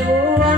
you